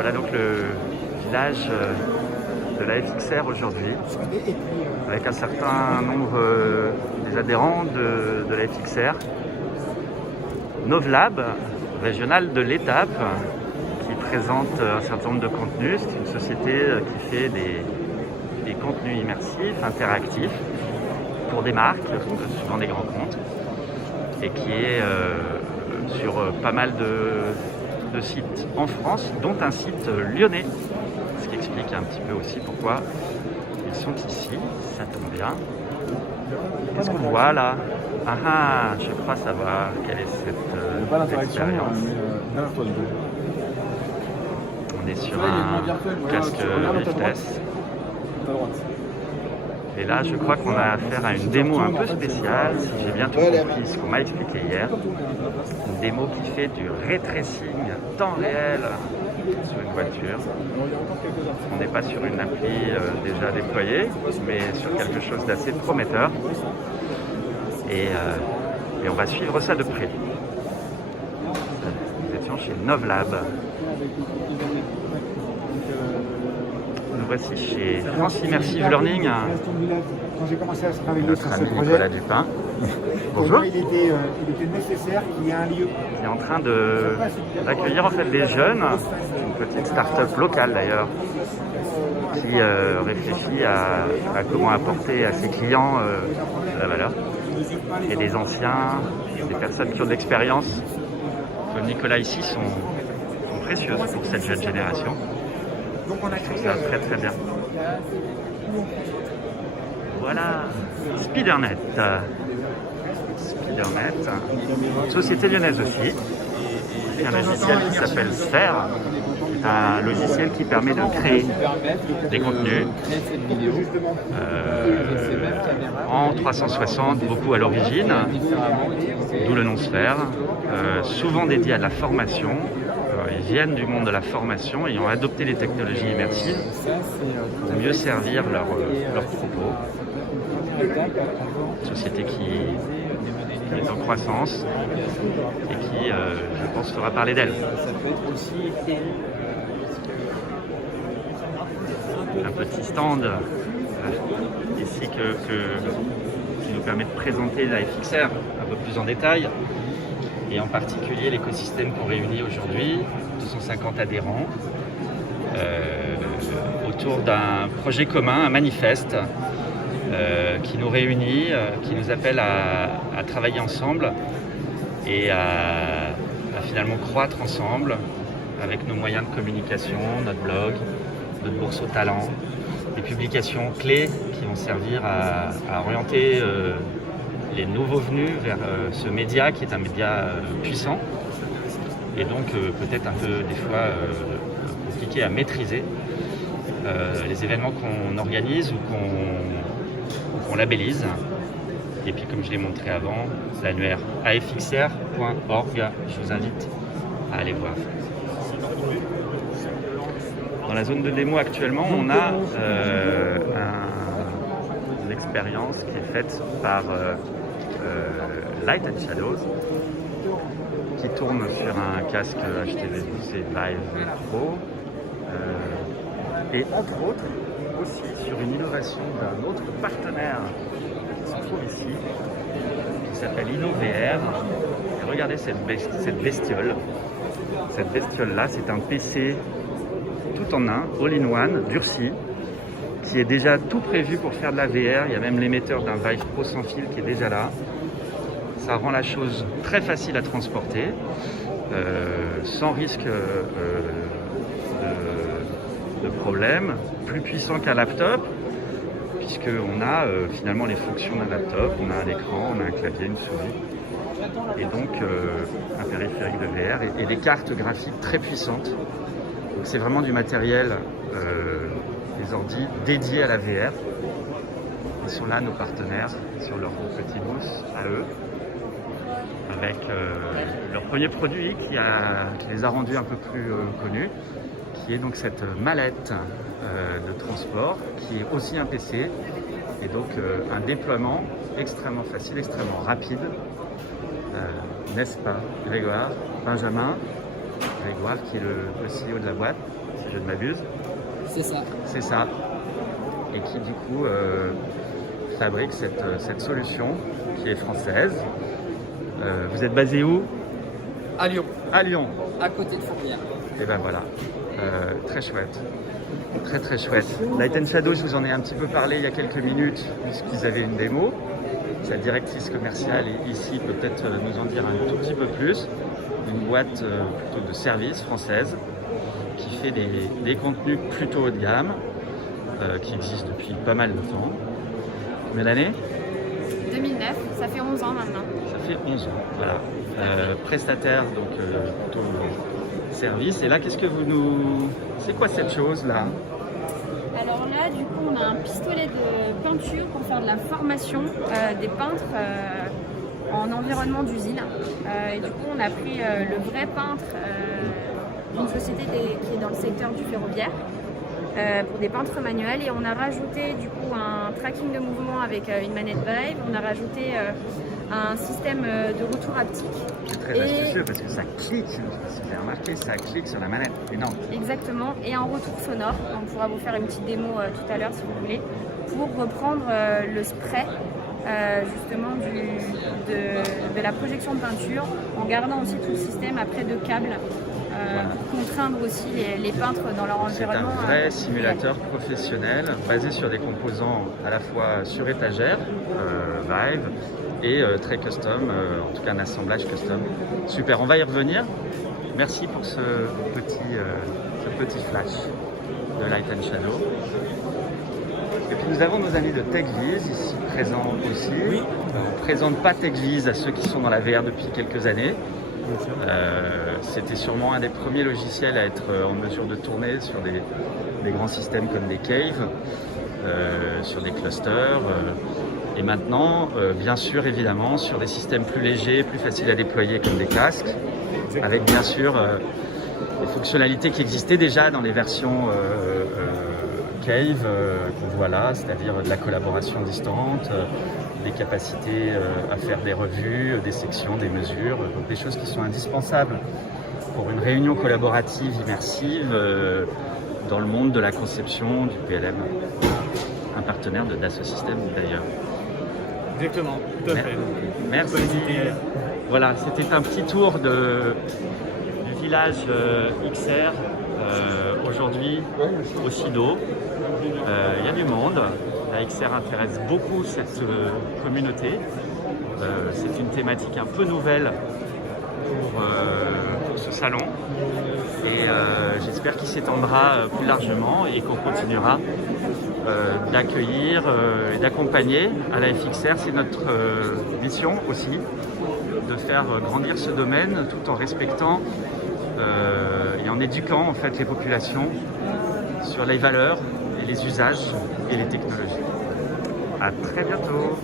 Voilà donc le village de la FXR aujourd'hui, avec un certain nombre des adhérents de la FXR. Novlab, régional de l'Étape, qui présente un certain nombre de contenus. C'est une société qui fait des contenus immersifs, interactifs, pour des marques, souvent des grands comptes, et qui est sur pas mal de sites en France, dont un site lyonnais, ce qui explique un petit peu aussi pourquoi ils sont ici. Ça tombe bien. Qu'est-ce qu'on voit là? Ah, je crois savoir quelle est cette expérience. On est sur un casque Rift. Et là, je crois qu'on a affaire à une démo un peu spéciale, si j'ai bien tout compris ce qu'on m'a expliqué hier. Une démo qui fait du ray tracing temps réel sur une voiture. On n'est pas sur une appli déjà déployée, mais sur quelque chose d'assez prometteur. Et on va suivre ça de près. Nous étions chez Novlab. Nous voici chez France Immersive Learning. Quand j'ai commencé à travailler Notre sur ce ami projet, Nicolas Dupin. Bonjour. il était nécessaire qu'il y ait un lieu. Qui est en train d'accueillir en fait des jeunes, une petite start-up locale d'ailleurs, qui réfléchit à comment apporter à ses clients de la valeur. Et des anciens, des personnes qui ont de l'expérience, comme Nicolas ici, sont précieuses pour cette jeune génération. Donc on a Je trouve créé ça très très bien. Voilà, Spidernet. Spidernet, une société lyonnaise aussi. Il y a un logiciel qui s'appelle Sphere, qui est un logiciel qui permet de créer des contenus en 360, beaucoup à l'origine, d'où le nom Sphere, souvent dédié à la formation. Ils viennent du monde de la formation et ont adopté les technologies immersives pour mieux servir leurs propos. Une société qui est en croissance et qui, je pense, fera parler d'elle. Un petit stand ici qui nous permet de présenter la FXR un peu plus en détail, et en particulier l'écosystème qu'on réunit aujourd'hui, 250 adhérents, autour d'un projet commun, un manifeste qui nous réunit, qui nous appelle à travailler ensemble et à finalement croître ensemble avec nos moyens de communication, notre blog, notre bourse aux talents, des publications clés qui vont servir à orienter les nouveaux venus vers ce média qui est un média puissant et donc peut-être un peu des fois compliqué à maîtriser. Les événements qu'on organise ou qu'on labellise. Et puis comme je l'ai montré avant, l'annuaire afxr.org, je vous invite à aller voir. Dans la zone de démo actuellement, on a une expérience qui est faite par Light and Shadows, qui tourne sur un casque HTC Vive Pro, et entre autres aussi sur une innovation d'un autre partenaire qui se trouve ici, qui s'appelle InnoVR. Et regardez cette bestiole. Cette bestiole-là, c'est un PC tout en un, all-in-one, durci, qui est déjà tout prévu pour faire de la VR. Il y a même l'émetteur d'un Vive Pro sans fil qui est déjà là. Ça rend la chose très facile à transporter, sans risque de problème, plus puissant qu'un laptop, puisqu'on a finalement les fonctions d'un laptop, on a un écran, on a un clavier, une souris, et donc un périphérique de VR et des cartes graphiques très puissantes. Donc c'est vraiment du matériel, des ordi dédiés à la VR. Ils sont là, nos partenaires, sur leur petit booth à eux, avec leur premier produit qui les a rendus un peu plus connus, qui est donc cette mallette de transport, qui est aussi un PC, et donc un déploiement extrêmement facile, extrêmement rapide. N'est-ce pas, Grégoire, Benjamin? Grégoire, qui est le CEO de la boîte, si je ne m'abuse. C'est ça. C'est ça. Et qui du coup fabrique cette solution qui est française. Vous êtes basé où? À Lyon, À Lyon. à côté de Fourvière. Et ben voilà, très chouette. Très très chouette. Light & Shadow, je vous en ai un petit peu parlé il y a quelques minutes, puisqu'ils avaient une démo. Sa directrice commerciale ici peut peut-être nous en dire un tout petit peu plus. Une boîte plutôt de service française qui fait des contenus plutôt haut de gamme, qui existe depuis pas mal de temps. Mélanie? 2009, ça fait 11 ans maintenant. Ça fait 11 ans, voilà. Prestataire, donc plutôt service. Et là, qu'est-ce que vous nous... C'est quoi cette chose-là? Alors là, du coup, on a un pistolet de peinture pour faire de la formation des peintres en environnement d'usine. Et du coup, on a pris le vrai peintre d'une société qui est dans le secteur du ferroviaire pour des peintres manuels. Et on a rajouté du coup un tracking de mouvement avec une manette Vive. On a rajouté un système de retour haptique. C'est très astucieux parce que ça clique, je sais pas si vous avez remarqué, ça clique sur la manette. Énorme. Exactement, et un retour sonore. On pourra vous faire une petite démo tout à l'heure si vous voulez, pour reprendre le spray justement de la projection de peinture, en gardant aussi tout le système après de câbles pour contraindre aussi les peintres dans leur C'est un environnement. vrai simulateur professionnel basé sur des composants à la fois sur étagère, Vive, et très custom, en tout cas un assemblage custom. Super, on va y revenir. Merci pour ce petit flash de Light & Shadow. Et puis nous avons nos amis de TechViz ici présents aussi. Oui. On ne présente pas TechViz à ceux qui sont dans la VR depuis quelques années. C'était sûrement un des premiers logiciels à être en mesure de tourner sur des grands systèmes comme des caves, sur des clusters. Et maintenant, bien sûr, évidemment, sur des systèmes plus légers, plus faciles à déployer comme des casques, avec bien sûr les fonctionnalités qui existaient déjà dans les versions Cave qu'on voit là, c'est-à-dire de la collaboration distante, des capacités à faire des revues, des sections, des mesures, donc des choses qui sont indispensables pour une réunion collaborative immersive dans le monde de la conception du PLM, un partenaire de Dassault Systèmes d'ailleurs. Exactement, tout à fait. Merci. Voilà, c'était un petit tour du village XR aujourd'hui au Sido. Il y a du monde. La XR intéresse beaucoup cette communauté. C'est une thématique un peu nouvelle pour ce salon. Et j'espère qu'il s'étendra plus largement et qu'on continuera d'accueillir et d'accompagner à la FXR. C'est notre mission aussi, de faire grandir ce domaine tout en respectant et en éduquant en fait les populations sur les valeurs et les usages et les technologies. À très bientôt.